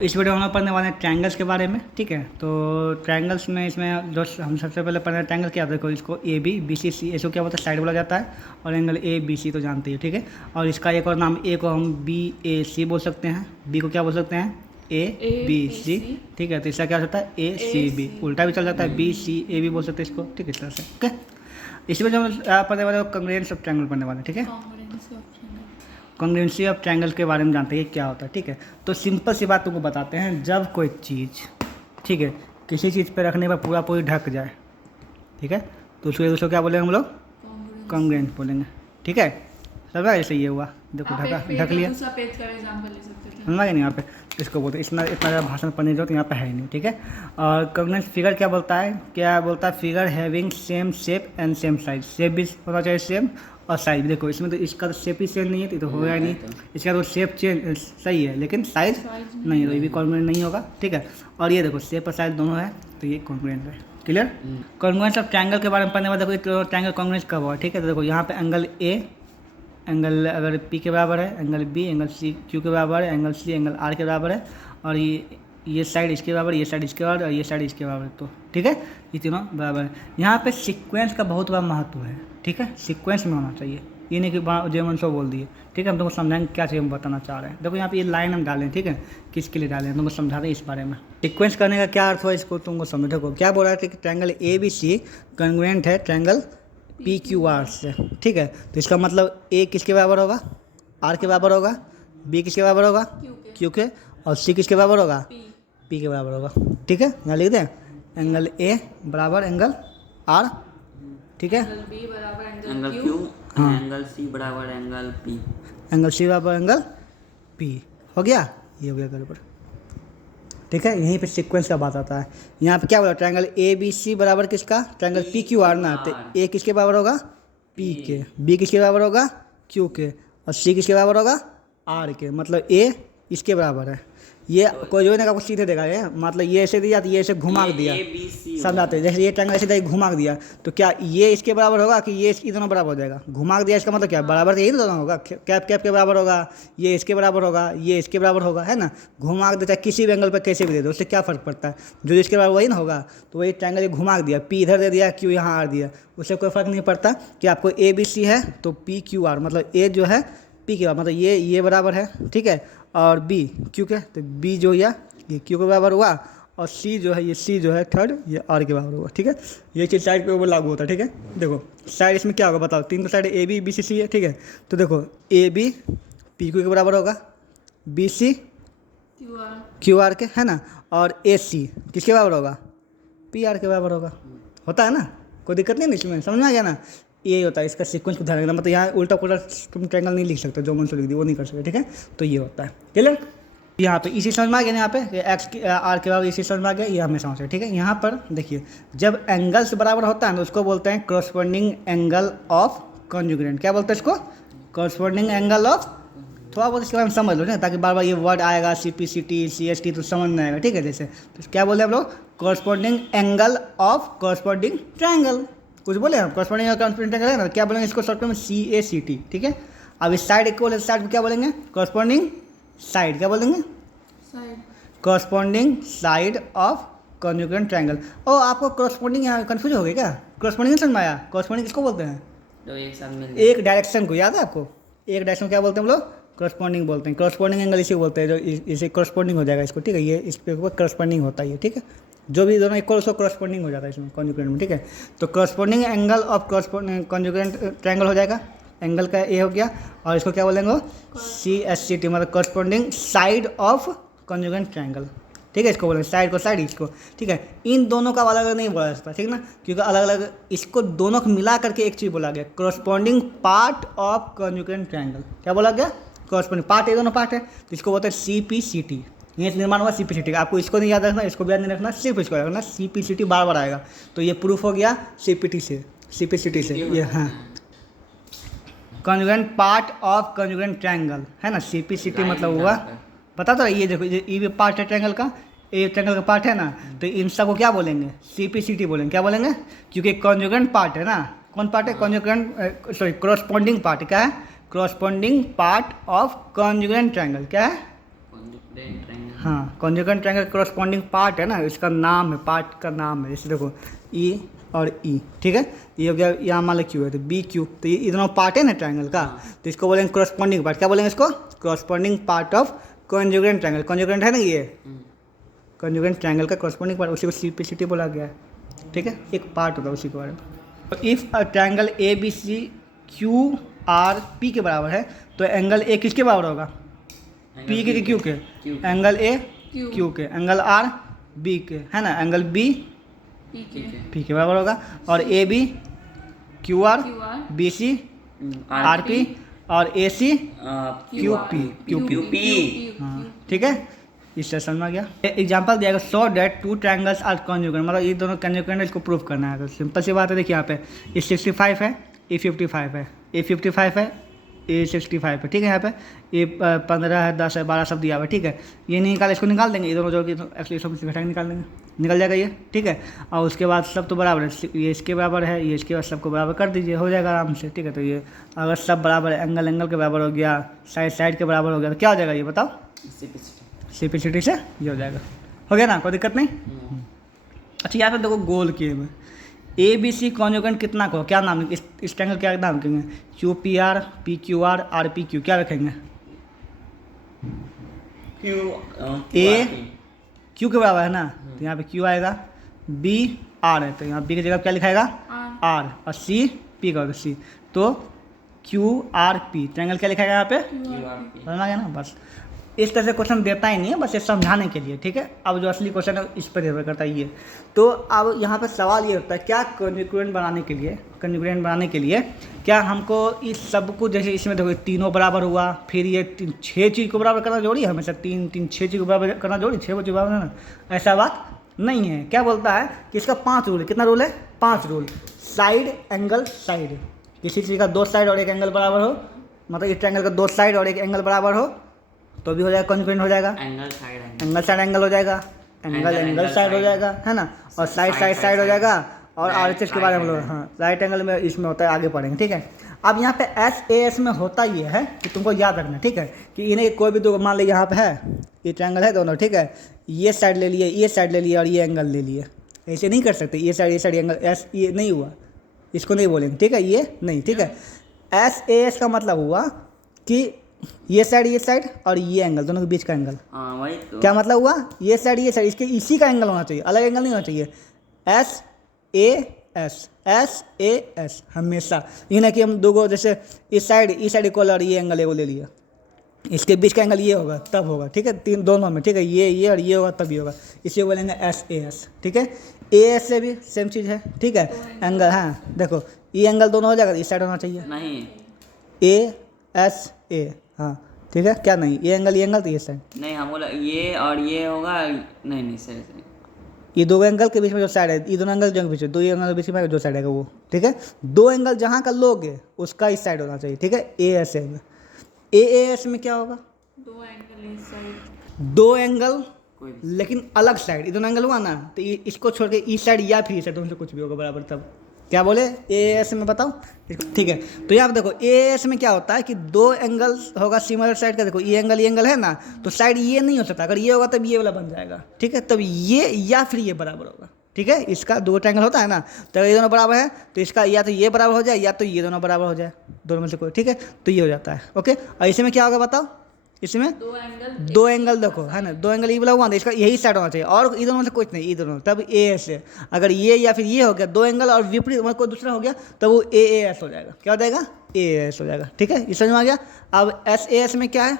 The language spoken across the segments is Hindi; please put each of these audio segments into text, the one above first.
इस वीडियो में हम लोग पढ़ने वाले हैं ट्रायंगल्स के बारे में। ठीक है, तो ट्रायंगल्स में इसमें जो हम सबसे पहले पढ़ने ट्रायंगल क्या होता है, इसको ए बी बी सी सी, इसको क्या बोलता है, साइड बोला जाता है। और एंगल ए बी सी तो जानते हैं। ठीक है, और इसका एक और नाम, ए को हम बी ए सी बोल सकते हैं, बी को क्या बोल सकते हैं, ए बी सी। ठीक है, तो इसका क्या होता है, ए सी बी, उल्टा भी चल जाता है, बी सी ए भी बोल सकते हैं इसको। ठीक है, इस तरह से। ओके, इस वीडियो में हम पढ़ने वाले कंग्रुएंस ऑफ ट्रायंगल पढ़ने वाले। ठीक है, कॉन्ग्रुएंसी ऑफ ट्रायंगल के बारे में जानते हैं क्या होता है। ठीक है, तो सिंपल सी बात तुमको बताते हैं। जब कोई चीज़, ठीक है, किसी चीज़ पे रखने पर पूरा पूरी ढक जाए, ठीक है, तो उसको क्या बोलेंगे हम लोग, कॉन्ग्रुएंट बोलेंगे। ठीक है, समझा, ऐसे ये हुआ, देखो ढक लिया, समझा नहीं यहाँ पे, इसको बोलते हैं। इतना ज़्यादा भाषण पढ़ने जो तो यहाँ पे है नहीं। ठीक है, और कॉन्ग्रुएंट फिगर क्या बोलता है, figure having same shape and same size. Shape भी होना चाहिए सेम, और साइज भी। देखो इसमें तो इसका तो शेप ही सेम नहीं है, तो होगा ही नहीं। इसका तो शेप चेंज सही है लेकिन साइज नहीं है, तो ये भी कॉन्ग्रुएंट नहीं होगा। ठीक है, और ये देखो शेप और साइज दोनों है, तो ये कॉन्ग्रुएंट है। क्लियर। कॉन्ग्रुएंस ऑफ ट्रायंगल के बारे में पढ़ने में देखो ट्रायंगल कॉन्ग्रुएंस कब हुआ। ठीक है, तो देखो यहाँ पे एंगल ए, एंगल अगर पी के बराबर है, angle B angle C Q के बराबर है, एंगल सी एंगल आर के बराबर है, और ये साइड इसके बराबर, ये साइड इसके बराबर, और ये साइड इसके बराबर। तो ठीक है, ये तीनों बराबर है। यहाँ पे सीक्वेंस का बहुत बड़ा महत्व है। ठीक है, सीक्वेंस में होना चाहिए, ये नहीं कि जेमन सो बोल दिए। ठीक है, हम तुमको समझाएंगे क्या चीज़ हम बताना चाह रहे हैं। देखो यहाँ पे ये लाइन हम डालें, ठीक है, किसके लिए डालें, तुमको समझा रहे हैं इस बारे में। सीक्वेंस करने का क्या अर्थ हुआ, इसको तुमको समझो। देखो क्या बोल रहा है कि triangle A B C congruent है ट्रायंगल पी क्यू आर से। ठीक है, तो इसका मतलब ए किसके बराबर होगा, आर के बराबर होगा, बी किसके बराबर होगा, क्यू के, और सी किसके बराबर होगा, पी के बराबर होगा। ठीक है, यहाँ लिख दें, एंगल ए बराबर एंगल आर, ठीक है, एंगल बी बराबर एंगल क्यू, एंगल सी बराबर एंगल पी, एंगल सी बराबर एंगल पी। हो गया, ये हो गया गड़बड़। ठीक है, यहीं पे सीक्वेंस का बात आता है। यहाँ पे क्या बोला, ट्रायंगल ए बी सी बराबर किसका, ट्रायंगल पी क्यू आर ना, तो ए किसके बराबर होगा, पी के, बी किसके बराबर होगा, क्यू के, और सी किसके बराबर होगा, आर के। मतलब ए इसके बराबर है। ये कोई जो ना कुछ सीधे देगा, ये मतलब ये ऐसे दिया तो ये ऐसे घुमा दिया, समझाते हैं। जैसे ये ट्रायंगल ऐसे दिया घुमा दिया, तो क्या ये इसके बराबर होगा कि ये इसके दोनों बराबर हो जाएगा। घुमा दिया इसका मतलब क्या, बराबर तो यही दोनों होगा, कैप कैप के बराबर होगा, ये इसके बराबर होगा, ये इसके बराबर होगा, है ना। घुमा देता है किसी भी एंगल पर, कैसे भी दे दो, उससे क्या फ़र्क पड़ता है, जो इसके बराबर वही ना होगा। तो वही ट्रायंगल घुमा दिया, पी इधर दे दिया, क्यू यहाँ आर दिया, उससे कोई फ़र्क नहीं पड़ता कि आपको ए बी सी है तो पी क्यू आर, मतलब ए जो है पी के बराबर, मतलब ये बराबर है। ठीक है, और बी क्यू के, तो बी जो है ये क्यू के बराबर हुआ, और सी जो है, ये सी जो है थर्ड, ये आर के बराबर होगा। ठीक है, ये चीज़ साइड पे ऊपर लागू होता है। ठीक है, देखो साइड इसमें क्या होगा बताओ, तीन तो side A B B C C है। ठीक है, तो देखो ए बी पी क्यू के बराबर होगा, बी सी क्यू आर के, है ना, और ए सी किसके बराबर होगा, पी आर के बराबर होगा। होता है ना, कोई दिक्कत नहीं इसमें, समझ में आ गया ना। यही होता है, इसका सीक्वेंस को ध्यान रखना। मतलब यहाँ उल्टा पुल्टा तुम ट्रायंगल नहीं लिख सकते, जो मन से लिख दी वो नहीं कर सकते। ठीक है, तो ये होता है। क्लियर, यहाँ पे इसी समझ में आ गया ना, यहाँ पे एक्स आर के बराबर इसी समझ में आ गया, ये हमें समझ है। ठीक है, यहाँ पर देखिए, जब एंगल्स बराबर होता है तो उसको बोलते हैं कॉरस्पॉन्डिंग एंगल ऑफ कॉन्जुगेंट। क्या बोलते हैं इसको, कॉरस्पॉन्डिंग एंगल ऑफ। थोड़ा बहुत इसके बारे में समझ लो ना, ताकि बार बार ये वर्ड आएगा C P C T C S T तो समझ में आएगा। ठीक है, जैसे तो क्या बोले हम लोग, corresponding angle of corresponding triangle. कुछ बोले हम, कॉरस्पॉन्डिंग कॉरस्पॉन्डिंग ट्रायंगल है ना, क्या बोलेंगे इसको शॉर्ट में, सी ए सी टी। ठीक है, अब इस साइड को बोले, साइड को क्या बोलेंगे, कॉरस्पॉन्डिंग साइड, क्या बोलेंगे, corresponding side of conjugate triangle. ओ आपको कॉरस्पॉन्डिंग यहाँ कन्फ्यूज हो गया क्या, कॉरस्पॉन्डिंग नहीं समझ में आया। कॉरस्पॉन्डिंग किसको बोलते हैं, तो एक साथ मिल एक डायरेक्शन को, याद है आपको, एक डायरेक्शन क्या बोलते हैं हम लोग, कॉरस्पॉन्डिंग बोलते हैं। कॉरस्पॉन्डिंग एंगल इसी बोलते हैं, जो इसे कॉरस्पॉन्डिंग हो जाएगा इसको। ठीक है, ये इस पे कॉरस्पॉन्डिंग होता है ये। ठीक है, जो भी दोनों इक्वल उसको कॉरस्पॉन्डिंग हो जाता है इसमें कॉन्जुगेंट में। ठीक है, तो corresponding angle of conjugate triangle हो जाएगा, एंगल का ए हो गया, और इसको क्या बोलेंगे, सी एस सी टी, मतलब corresponding side of conjugate triangle. ठीक है, इसको बोलेंगे साइड को साइड इसको। ठीक है, इन दोनों का अलग अलग नहीं बोला जाता, ठीक ना, क्योंकि अलग अलग इसको दोनों को मिला करके एक चीज़ बोला गया, corresponding part of conjugate triangle. क्या बोला गया, कॉरस्पॉन्डिंग पार्ट, ये दोनों पार्ट है, तो इसको बोलते हैं सी पी सी टी। ये निर्माण हुआ सी पी सी टी। आपको इसको नहीं याद रखना, इसको भी याद नहीं रखना, सिर्फ इसको याद रखना, सी पी सी टी बार बार आएगा। तो ये प्रूफ हो गया सी पी टी से, सी पी सी टी से। ये हाँ, कॉन्जुगेंट पार्ट ऑफ कॉन्जुगेंट ट्रायंगल है ना, सी पी सी टी मतलब हुआ, पता तो ये देखो, ये भी पार्ट है ट्रायंगल का, ये ट्रायंगल का पार्ट है ना, तो इन सब को क्या बोलेंगे, सी पी सी टी बोलेंगे। क्या बोलेंगे, क्योंकि कॉन्जुगेंट पार्ट है ना, कौन पार्ट है, कॉन्जुगेंट सॉरी कॉरस्पॉन्डिंग पार्ट क्या है, corresponding part of conjugate triangle क्या है, कॉन्जुगेंट ट्रायंगल। हाँ कॉन्जुगेंट ट्रायंगल करस्पॉन्डिंग पार्ट है ना, इसका नाम है, पार्ट का नाम है। जैसे देखो ई और ई, ठीक है, ये हो गया, यहाँ मान लो क्यू है तो बी क्यू, तो ये दोनों पार्ट है ना ट्रायंगल का, तो इसको बोलेंगे करस्पॉन्डिंग पार्ट। क्या बोलेंगे इसको? Corresponding part of conjugate triangle. Conjugate है ना ये, कॉन्जुगेंट ट्रायंगल का करस्पॉन्डिंग पार्ट, उसी को सिंपलिसिटी बोला गया है, ठीक है, एक पार्ट होता है उसी के बारे में। If a triangle A B C Q R P के बराबर है तो एंगल ए किसके बराबर होगा? पी के क्यू के, एंगल ए क्यू के, एंगल आर बी के, है ना, एंगल बी पी के बराबर होगा। और A B Q R, B C R P, और ए सी क्यू पी। हाँ ठीक है, इससे समझ में गया। एग्जाम्पल दिया गया, so that two triangles are conjugate, मतलब ये दोनों कॉन्जुगेंट, इसको प्रूफ करना है। तो सिंपल सी बात है, देखिए यहाँ पे ए 65 है, ए 55 है, ए 55 है, ए 65 है, ठीक है, यहाँ पे ए 15 है, 10 है, 12 सब दिया हुआ है, ठीक है। ये नहीं निकाल, इसको निकाल देंगे, ये दोनों जोड़ के एक्चुअली सब घटा के निकाल देंगे, निकल जाएगा ये, ठीक है। और उसके बाद सब तो बराबर है, ये इसके बराबर है, ये इसके बाद सबको बराबर कर दीजिए, हो जाएगा आराम से, ठीक है। तो ये अगर सब बराबर है, एंगल एंगल के बराबर हो गया, साइड साइड के बराबर हो गया, तो क्या हो जाएगा ये बताओ? सिंपलिसिटी से ये हो जाएगा, हो गया ना, कोई दिक्कत नहीं। अच्छा यहाँ पे देखो गोल किए हुए, ए बी सी कॉन्जुगेंट कितना को क्या नाम, इस ट्रायंगल क्या नाम रखेंगे? Q P R, P Q R P Q, क्या रखेंगे? ए क्यू के बराबर है ना, तो यहाँ पे क्यू आएगा, बी आर है तो यहाँ बी की जगह क्या लिखाएगा? आर, और सी पी का सी, तो क्यू आर पी ट्रायंगल क्या लिखाएगा यहाँ पे? समझ आ गया ना, बस इस तरह से क्वेश्चन देता ही नहीं है, बस ये समझाने के लिए, ठीक है। अब जो असली क्वेश्चन है इस पर निर्भर करता है ये। तो अब यहाँ पे सवाल ये होता है, क्या कॉन्जुगेंट बनाने के लिए क्या हमको इस सब को, जैसे इसमें देखो तीनों बराबर हुआ, फिर ये 6 चीज़ को बराबर करना जोड़ी, हमेशा 6 चीज़ को बराबर करना जोड़ी, 6 चीज़ बराबर ना, ऐसा बात नहीं है। क्या बोलता है कि इसका 5 रूल है। कितना रूल है? 5 रूल। साइड एंगल साइड, किसी चीज़ का 2 साइड और 1 एंगल बराबर हो, मतलब इस ट्रायंगल का 2 साइड और 1 एंगल बराबर हो तो भी हो जाएगा, कॉन्जुगेंट हो जाएगा। एंगल साइड एंगल हो जाएगा, एंगल साइड हो जाएगा, है ना, और साइड हो जाएगा। और RHS के बारे में लोग, हाँ राइट एंगल में इसमें होता है, आगे पढ़ेंगे, ठीक है। अब यहाँ पे SAS में होता ये है कि तुमको याद रखना, ठीक है, कि इन्हें कोई भी दो, मान लीजिए यहाँ पे है, ये ट्रायंगल है दोनों, ठीक है, ये साइड ले लिए, ये साइड ले लिए और ये एंगल ले लिए, ऐसे नहीं कर सकते, ये साइड एंगल एस, ये नहीं हुआ, इसको नहीं बोलेंगे, ठीक है, ये नहीं, ठीक है। SAS का मतलब हुआ कि ये साइड और ये एंगल, दोनों के बीच का एंगल। वही तो। क्या मतलब हुआ? ये साइड इसके इसी का एंगल होना चाहिए, अलग एंगल नहीं होना चाहिए। SAS हमेशा, ये ना कि हम दो जैसे इस साइड इक्वल और ये एंगल एगो ले लिया, इसके बीच का एंगल ये होगा तब होगा, ठीक है, तीन दोनों में, ठीक है, ये और ये होगा तभी होगा, इसी को बोलेंगे SAS, ठीक है। AS से भी सेम चीज़ है, ठीक है, एंगल, हाँ देखो ये एंगल दोनों हो जाएगा, इस साइड होना चाहिए नहीं, ASA, हाँ ठीक है, क्या नहीं, ये एंगल तो ये साइड नहीं, हम बोला ये और ये होगा, नहीं सही, ये दो एंगल के बीच में जो साइड है, ये दोनों एंगल जो बीच में, दो एंगल के बीच में जो साइड है वो, ठीक है, दो एंगल जहाँ का लोगे उसका इस साइड होना चाहिए, ठीक है। ASA में, AAS में क्या होगा? दो एंगल लेकिन अलग साइड, ये दोनों एंगल हुआ ना, तो इसको छोड़ के इस साइड या फिर इस साइड, दोनों से कुछ भी होगा बराबर, तब क्या बोले? AAS में बताओ, ठीक है। तो यहाँ पे देखो AAS में क्या होता है कि दो एंगल होगा सिमिलर साइड का, देखो ये एंगल है ना, तो साइड ये नहीं हो सकता, अगर ये होगा तब ये वाला बन जाएगा, ठीक है, तब ये या फिर ये बराबर होगा, ठीक है। इसका दो ट्रायंगल होता है ना, तो ये दोनों बराबर है तो इसका या तो ये बराबर हो जाए या तो ये दोनों बराबर हो जाए, दोनों में से कोई, ठीक है, तो ये हो जाता है, ओके। और इसमें क्या होगा बताओ? इसमें दो एंगल देखो, है ना, दो एंगल ये वाला हुआ ना, इसका यही साइड होना चाहिए, और ये दोनों में से कुछ नहीं, ये दोनों, तब AS है। अगर ये या फिर ये हो गया दो एंगल और विपरीत मतलब कोई दूसरा हो गया, तब वो AAS हो जाएगा। क्या हो जाएगा? AAS हो जाएगा, ठीक है, ये समझ में आ गया। अब SAS में क्या है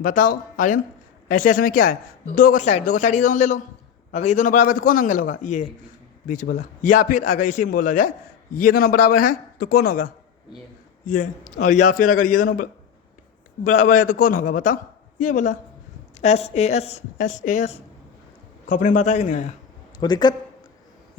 बताओ आर्यन? SAS में क्या है? दो को साइड ये दोनों ले लो, अगर ये दोनों बराबर है तो कौन एंगल होगा? ये बीच वाला। या फिर अगर इसी में बोला जाए ये दोनों बराबर है तो कौन होगा? ये। और या फिर अगर ये दोनों बराबर है तो कौन होगा बताओ? ये बोला SAS। खोपड़ी में बात आया कि नहीं आया? कोई दिक्कत?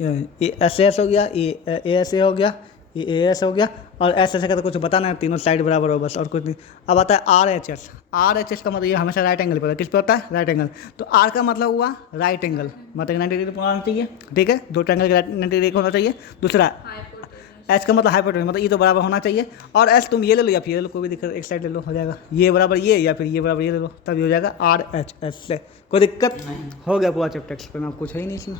ये SAS हो गया, ये ASA हो गया, ये AS हो गया, और SS का तो कुछ बताना है, तीनों साइड बराबर हो बस, और कुछ नहीं। अब आता है RHS का मतलब ये हमेशा राइट एंगल पर, किस पे होता है? Right angle. तो R का मतलब हुआ राइट एंगल, मतलब 90 डिग्री होना चाहिए, ठीक है, दो ट्रायंगल के 90 डिग्री होना चाहिए। दूसरा एच का मतलब हाइपोटेन्यूज, मतलब ये तो बराबर होना चाहिए। और एच तुम ये ले लो या फिर ये ले लो, कोई भी दिक्कत, एक साइड ले लो, हो जाएगा। ये बराबर ये या फिर ये बराबर ये ले लो, तभी हो जाएगा आर एच एस से। कोई दिक्कत हो गया पूरा चैप्टर एक्सप्लेन, कुछ है ही नहीं इसमें।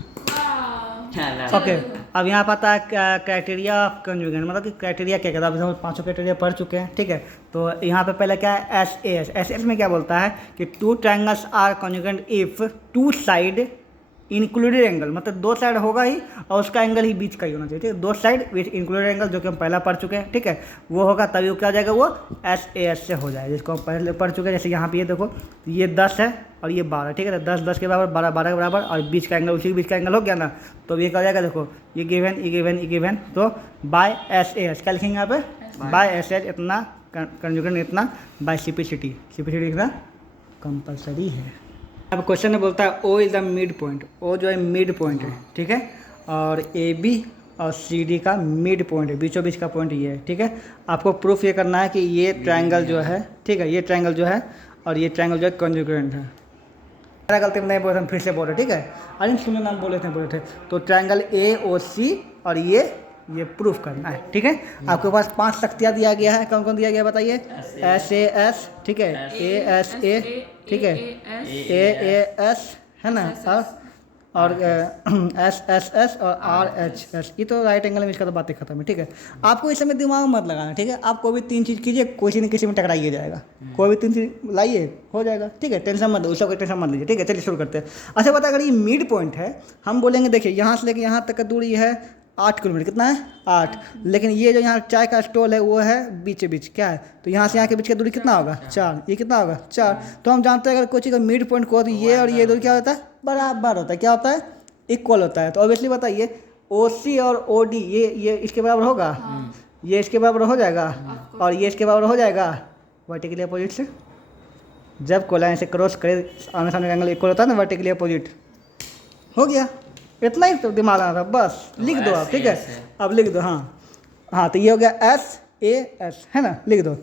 ओके, अब यहाँ पर आता है क्राइटेरिया ऑफ कंजुगेंट, मतलब कि क्राइटेरिया क्या कहता है। अब हम 5 क्राइटेरिया पढ़ चुके हैं, ठीक है। तो यहाँ पे पहले क्या है, S A S. S S में क्या बोलता है कि 2 triangles are congruent if 2 side included angle, मतलब 2 साइड होगा ही और उसका एंगल ही बीच का ही होना चाहिए, ठीक है। 2 साइड विथ इंक्लूडेड एंगल, जो कि हम पहला पढ़ चुके हैं, ठीक है। वो होगा तभी वो क्या हो जाएगा, वो एस ए एस से हो जाएगा, जिसको हम पहले पढ़ चुके हैं। जैसे यहाँ पे ये देखो, ये 10 है और ये 12, ठीक है। 10 10 के बराबर, 12 12 के बराबर, और बीच का एंगल उसी के बीच का एंगल हो गया ना, तो ये क्या हो जाएगा, देखो ये गिवन ये गिवन ये गिवन, तो बाय एस ए एस क्या लिखेंगे यहाँ पे, बाय एस एच इतना, कंजुगेंट इतना, बाय सिपिसिटी, सिपिसिटी लिखना कंपलसरी है। अब क्वेश्चन में बोलता है O is the mid point, O जो है मिड पॉइंट है, ठीक है। और ए बी और सी डी का मिड पॉइंट है, बीचों बीच का पॉइंट ये है, ठीक है। आपको प्रूफ ये करना है कि ये ट्रायंगल जो है, ठीक है, ये ट्रायंगल जो है और ये ट्रायंगल जो है कंजुगेंट है। मेरा गलती में नहीं बोल रहे, हम फिर से बोल रहे, ठीक है। अरे सुनो नाम बोले थे। तो ट्रायंगल ए ओ सी और ये प्रूफ करना है, ठीक है। आपके पास 5 शक्तियाँ दिया गया है, कौन कौन दिया गया बताइए, एस ए एस, ठीक है, ए एस ए, ठीक है, ए एस है ना, और एस एस एस और आर एच एस, ये तो राइट एंगल में, इसका तो बातें खत्म है, ठीक है। आपको इस समय दिमाग मत लगाना, ठीक है। आप कोई भी 3 चीज़ कीजिए, किसी न किसी में टकराइए जाएगा, कोई भी 3 चीज़ लाइए हो जाएगा, ठीक है। टेंशन मत, उसका कोई टेंशन मत लीजिए, ठीक है। चलिए शुरू करते हैं। अच्छा बता, अगर ये मिड पॉइंट है, हम बोलेंगे देखिए यहाँ से लेकर यहाँ तक का दूरी है 8 किलोमीटर, कितना है 8, लेकिन ये जो यहाँ चाय का स्टॉल है वो है बीचे बीच, क्या है, तो यहाँ से यहाँ के बीच का दूरी कितना होगा 4, ये कितना होगा 4। तो हम जानते हैं अगर कोई चीज़ का मिड पॉइंट को, तो ये और ये दूरी क्या होता है, बराबर होता है, क्या होता है, इक्वल होता है। तो ऑब्वियसली बताइए ओ सी और ओ डी ये इसके बराबर होगा, ये इसके बराबर हो जाएगा और ये इसके बराबर हो जाएगा वर्टिकली अपोजिट से। जब कोई लाइन से क्रॉस करे, आमने सामने का एंगल इक्वल होता है ना, वर्टिकली अपोजिट, हो गया। इतना ही तो दिमाग आना था, बस लिख दो आप, ठीक है। अब लिख दो, हाँ तो ये हो गया एस ए एस, है ना, लिख दो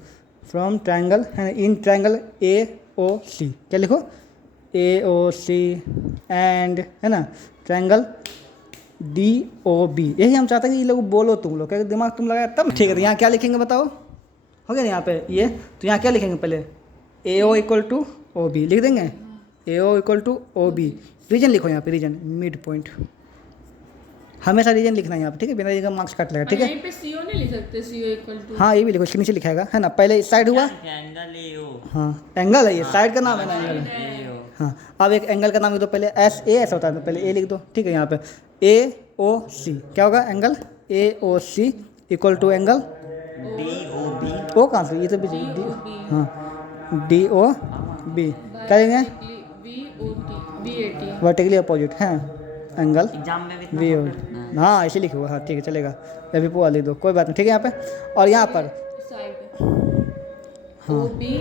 फ्रॉम ट्रायंगल, है ना, in triangle A O C, क्या लिखो, ए ओ सी एंड, है ना, ट्रायंगल डी ओ बी। यही हम चाहते हैं कि ये लोग बोलो, तुम लोग क्या दिमाग तुम लगाया तब, ठीक है। तो यहाँ क्या लिखेंगे बताओ, हो गया ना यहाँ पे ये, तो यहाँ क्या लिखेंगे पहले, A O equal to O B लिख देंगे, A O equal to O B. Reason लिखो यहाँ पे, रीजन मिड पॉइंट, हमेशा रीजन लिखना है यहाँ पे, ठीक है, बिना रीजन मार्क्स काट लेगा, ठीक है। यहीं पे सीओ नहीं लिख सकते, सीओ इक्वल टू, हाँ ये भी लिखो, इसके नीचे लिखाएगा, है ना। पहले साइड हुआ, एंगल ए ओ, हाँ एंगल है ये, साइड का नाम है ना एंगल, हाँ। अब एक एंगल का नाम लिख दो, पहले एस ए एस होता है तो पहले ए लिख दो, ठीक है। यहाँ पे ए ओ सी क्या होगा, angle A O C equal to angle D O B, O कहाँ से, ये तो डी, हाँ डी ओ बी, क्या लेंगे, वर्टिकली अपोजिट है एंगल एग्जाम में भी वी ओ, हाँ ऐसे लिखे हुआ, हाँ ठीक है चलेगा, अभी पूरा लिख दो, कोई बात नहीं, ठीक है। यहाँ पे और यहाँ पर side O B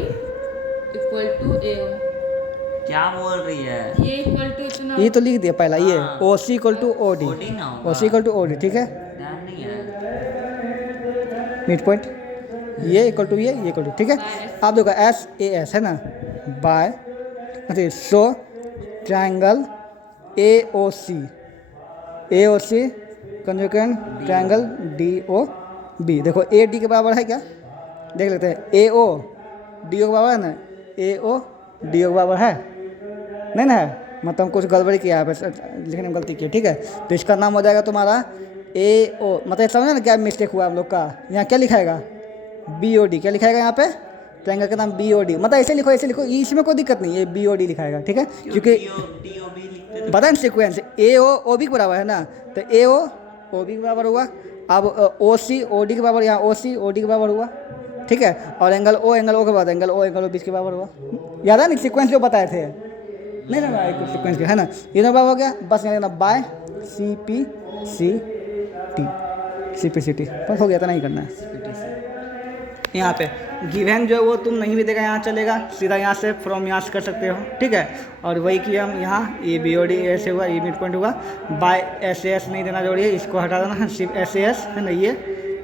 equal to A O, क्या बोल रही है, ये इक्वल टू इतना, ये तो लिख दिया पहला, ये O C equal to O D, OD ना होगा, O C equal to O D, ठीक है। ध्यान नहीं है, मिड पॉइंट ये इक्वल टू ये इक्वल टू, ठीक है। आप देखो एस ए एस है ना, बाय अच्छा so triangle A O C congruent triangle D O B. देखो ए डी के बराबर है क्या, देख लेते हैं, ए ओ डी ओ के बराबर है ना, ए ओ डी ओ के बराबर है नहीं ना, है मतलब कुछ गड़बड़ी किया है, लिखने में गलती की, ठीक है। तो इसका नाम हो जाएगा तुम्हारा ए ओ, मतलब समझे ना क्या मिस्टेक हुआ हम लोग का। यहाँ क्या लिखाएगा, बी ओ डी, क्या लिखाएगा यहाँ पे, ट्रायंगल का नाम बी ओ डी, मतलब ऐसे लिखो इसमें कोई दिक्कत नहीं है, बी ओ डी लिखाएगा, ठीक है। क्योंकि डी ओ बी लिखते पता है सीक्वेंस ए ओ बी के बराबर है ना, तो ए ओ बी के बराबर हुआ। अब ओ सी ओ डी के बराबर, यहाँ ओ सी ओ डी के बराबर हुआ, ठीक है। और एंगल ओ के बाद एंगल ओ बीच के बराबर हुआ, याद है ना सीक्वेंस जो बताए थे, नहीं ना सीक्वेंस के, है ना। ये ना बराबर हो गया, बस यहाँ by C P C T बस हो गया, तो नहीं करना है। यहाँ पे गिवन जो है वो तुम नहीं भी देगा, यहाँ चलेगा सीधा, यहाँ से फ्रॉम यहाँ से कर सकते हो, ठीक है। और वही किया हम यहाँ, ए बी ओ डी ऐसे हुआ, ए मिड पॉइंट हुआ, बाय एस ए एस नहीं देना जरूरी है, इसको हटा देना है, सिर्फ एस ए एस है ना, ये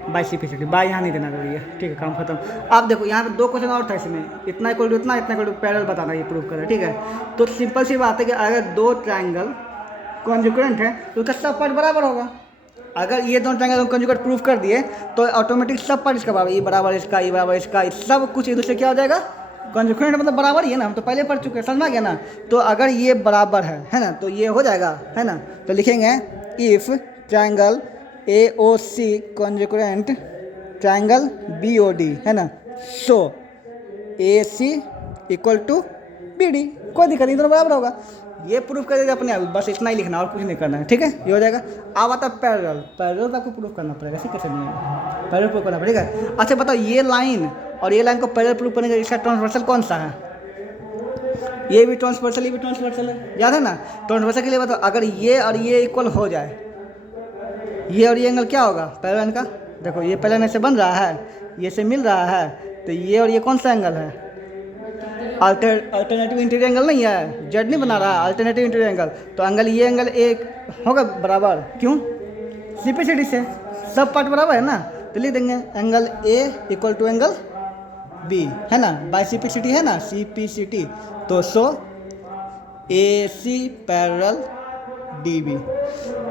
बाय सिपिसिटी, बाय यहाँ नहीं देना जरूरी है, ठीक है, काम खत्म। अब देखो यहाँ पे 2 क्वेश्चन और था इसमें, इतना इक्वल टू इतना, इतना इक्वल टू पैरेलल बताना, ये प्रूव करें, ठीक है। तो सिंपल सी बात है कि अगर 2 ट्रायंगल कॉन्जुगेंट है तो उसका सब पार्ट बराबर होगा, अगर ये दोनों ट्रायंगल कंजुगेट प्रूफ कर दिए तो ऑटोमेटिक सब पर इसका बराबर, ये बराबर इसका, ये बराबर इसका, सब कुछ एक दूसरे क्या हो जाएगा, कंजुगेट मतलब बराबर ही है ना, हम तो पहले पढ़ चुके हैं, समझ में आ गया ना। तो अगर ये बराबर है ना, तो ये हो जाएगा, है ना। तो लिखेंगे if triangle AOC conjugate triangle BOD, है ना, सो AC इक्वल टू BD, कोई दिक्कत नहीं, दोनों बराबर होगा। ये प्रूफ कर देगा अपने आप, बस इतना ही लिखना और कुछ नहीं करना है, ठीक है, ये हो जाएगा। अब आता है पैरेलल, पैरेलल तो आपको प्रूफ करना पड़ेगा, ऐसे कैसे नहीं है, पैरेलल प्रूफ करना पड़ेगा। अच्छा बताओ, ये लाइन और ये लाइन को पैरेलल प्रूफ करने का इसका ट्रांसवर्सल कौन सा है? ये भी ट्रांसवर्सल, ये भी ट्रांसवर्सल है, याद है ना। ट्रांसवर्सल के लिए बताओ, अगर ये और ये इक्वल हो जाए, ये और ये एंगल क्या होगा पैरेलल का, देखो ये पैरेलल से बन रहा है, ये से मिल रहा है, तो ये और ये कौन सा एंगल है? अल्टरनेटिव इंटीरियर एंगल नहीं है, जेड नहीं बना रहा है, अल्टरनेटिव इंटीरियर एंगल। तो एंगल ये एंगल एक होगा बराबर, क्यों? CPCD से सब पार्ट बराबर है ना, तो लिख देंगे angle A equal to angle B, है ना, बाय CPCD है ना, CPCD। तो सो AC पैरेलल DB,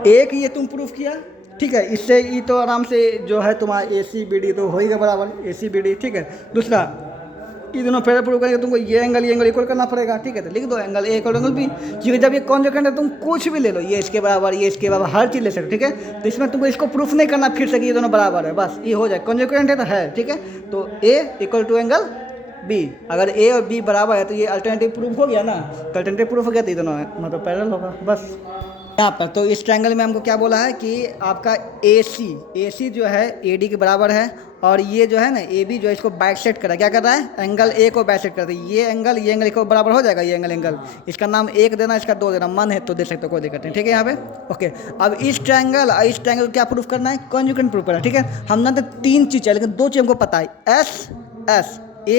एक ये तुम प्रूफ किया, ठीक है, इससे ये तो आराम से जो है तुम्हारा ACBD तो हो ही गया बराबर, ACBD, ठीक है। दूसरा ये दोनों पैरेलल प्रूफ करेंगे, तुमको ये एंगल इक्वल करना पड़ेगा, ठीक है। तो लिख दो angle A equal angle B, क्योंकि जब ये कॉन्जुगेट है तुम कुछ भी ले लो, ये इसके बराबर, ये इसके बराबर, हर चीज़ ले सकते, ठीक है। तो इसमें तुमको इसको प्रूफ नहीं करना फिर से कि ये दोनों बराबर है, बस ये हो जाए, कॉन्जुगेट है तो है, ठीक है। तो A equal to angle B, अगर A और B बराबर है तो ये अल्टरनेटिव प्रूफ हो गया ना, तो अल्टरनेटिव प्रूफ हो गया तो ये दोनों मतलब पैरेलल होगा, बस। यहाँ पर तो इस ट्रायंगल में हमको क्या बोला है कि आपका AC जो है AD के बराबर है, और ये जो है ना AB जो है इसको बाइसेक्ट कर रहा है, क्या कर रहा है, एंगल A को बाइसेक्ट कर रहा है। ये एंगल को बराबर हो जाएगा, ये एंगल इसका नाम 1 देना, इसका 2 देना, मन है तो दे सकते हो, कोई दिक्कत नहीं, ठीक है। यहाँ पे ओके। अब इस ट्रायंगल क्या प्रूफ करना है, कॉन्जुगेट प्रूफ करना है, ठीक है। हम जानते 3 चीज़ है, लेकिन 2 चीज़ हमको पता है, S A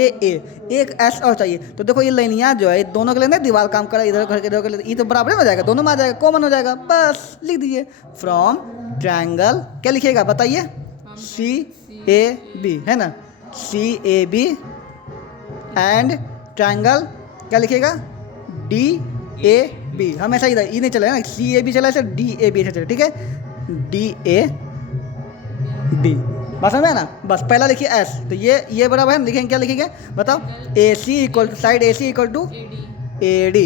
एक S और चाहिए। तो देखो ये लाइनियाँ जो है दोनों के लिए ना दीवार काम कर रहा है, इधर घर के इधर के, ये तो बराबर हो जाएगा, दोनों में आ जाएगा, कॉमन हो जाएगा, बस लिख दीजिए फ्रॉम ट्रायंगल, क्या लिखिएगा बताइए, CAB, है ना, CAB एंड ट्रायंगल क्या लिखिएगा, DAB, हमेशा इधर ये नहीं चलेगा ना, CAB चला ऐसे, DAB ऐसे चले, ठीक है, DAB, बस समझ में ना। बस पहला लिखिए S, तो ये बराबर है, लिखेंगे क्या लिखेंगे बताओ, AC equal to side AC equal to AD,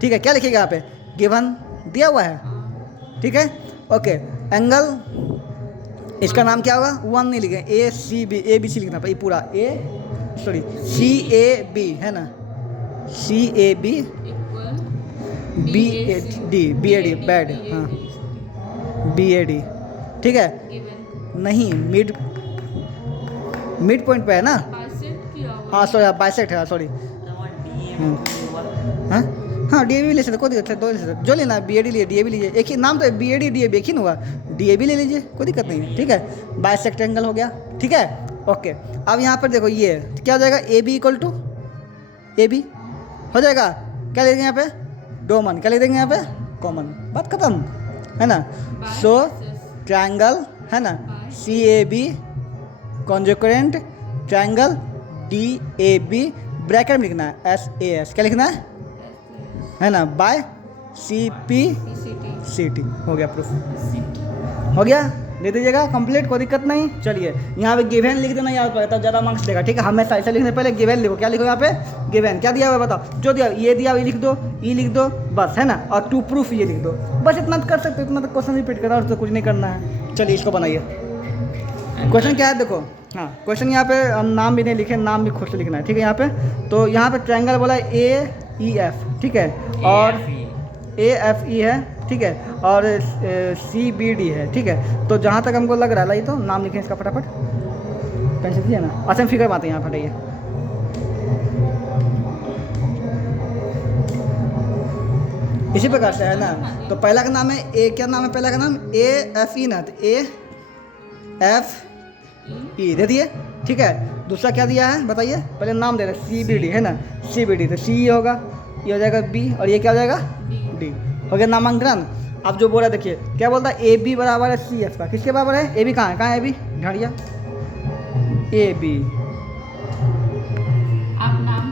ठीक है। क्या लिखिएगा यहाँ पे, गिवन दिया हुआ है, ठीक है, ओके। एंगल इसका नाम क्या होगा, 1 नहीं लिखेंगे, ACB ABC लिखना पड़ेगा पूरा, CAB, है ना, CAB BAD बैड, हाँ BAD, ठीक है, नहीं मिड पॉइंट पे है ना, हाँ सॉरी बाइसेक्ट है, सॉरी, हाँ DAB भी ले सकते, कोई दिक्कत, दो ले सकते, जो लेना है BAD लिए, DAB लीजिए, एक ही नाम तो है, BAD DAB एक ही ना हुआ, DAB ले लीजिए, कोई दिक्कत नहीं है, ठीक है। बाइसेक्ट एंगल हो गया, ठीक है, ओके। अब यहाँ पर देखो ये क्या हो जाएगा, AB इक्वल टू AB हो जाएगा, क्या ले देंगे यहाँ पे, डोमन, क्या ले देंगे यहाँ पे, कॉमन, बात खत्म, है ना। सो ट्रायंगल, है ना, CAB conjugate triangle DAB, bracket में लिखना है SAS, क्या लिखना है ना, बाय CPCD, हो गया प्रूफ, हो गया, दे दीजिएगा कंप्लीट, कोई दिक्कत नहीं। चलिए यहाँ पे गिवन लिख देना याद पड़ेगा, तब ज़्यादा मार्क्स देगा, ठीक है। हमेशा ऐसा लिखने पहले गिवन लिखो, क्या लिखो यहाँ पे, गिवन, क्या दिया हुआ है बताओ, जो दिया ये दिया ये लिख दो, ये लिख दो, बस, है ना, और टू प्रूफ ये लिख दो, बस इतना कर सकते हो, इतना तो क्वेश्चन रिपीट करना और तो कुछ नहीं करना है। चलिए इसको बनाइए, क्वेश्चन क्या है देखो, हाँ क्वेश्चन यहाँ पे हम नाम भी नहीं लिखे, नाम भी खुद से लिखना है, ठीक है। यहाँ पे तो यहाँ पे ट्रायंगल बोला है AEF, ठीक है, और AFE है, ठीक है, और CBD है, ठीक है। तो जहाँ तक हमको लग रहा है, ये तो नाम लिखें इसका फटाफट, पेंसिल दिया ना, अच्छा फिगर बात है यहाँ फटाइए, इसी प्रकार से है ना। तो पहला का नाम है A, क्या नाम है पहला का नाम, AFE ना, तो AFE दे दिए, ठीक है। दूसरा क्या दिया है बताइए, पहले नाम दे रहे CBD, है ना, CBD, तो C होगा, ये हो जाएगा B, और ये क्या हो जाएगा D, हो गया नामांकन। अब जो बोला देखिए क्या बोलता है, AB बराबर है CF का, किसके बराबर है, AB कहाँ है AB, ढाड़िया AB,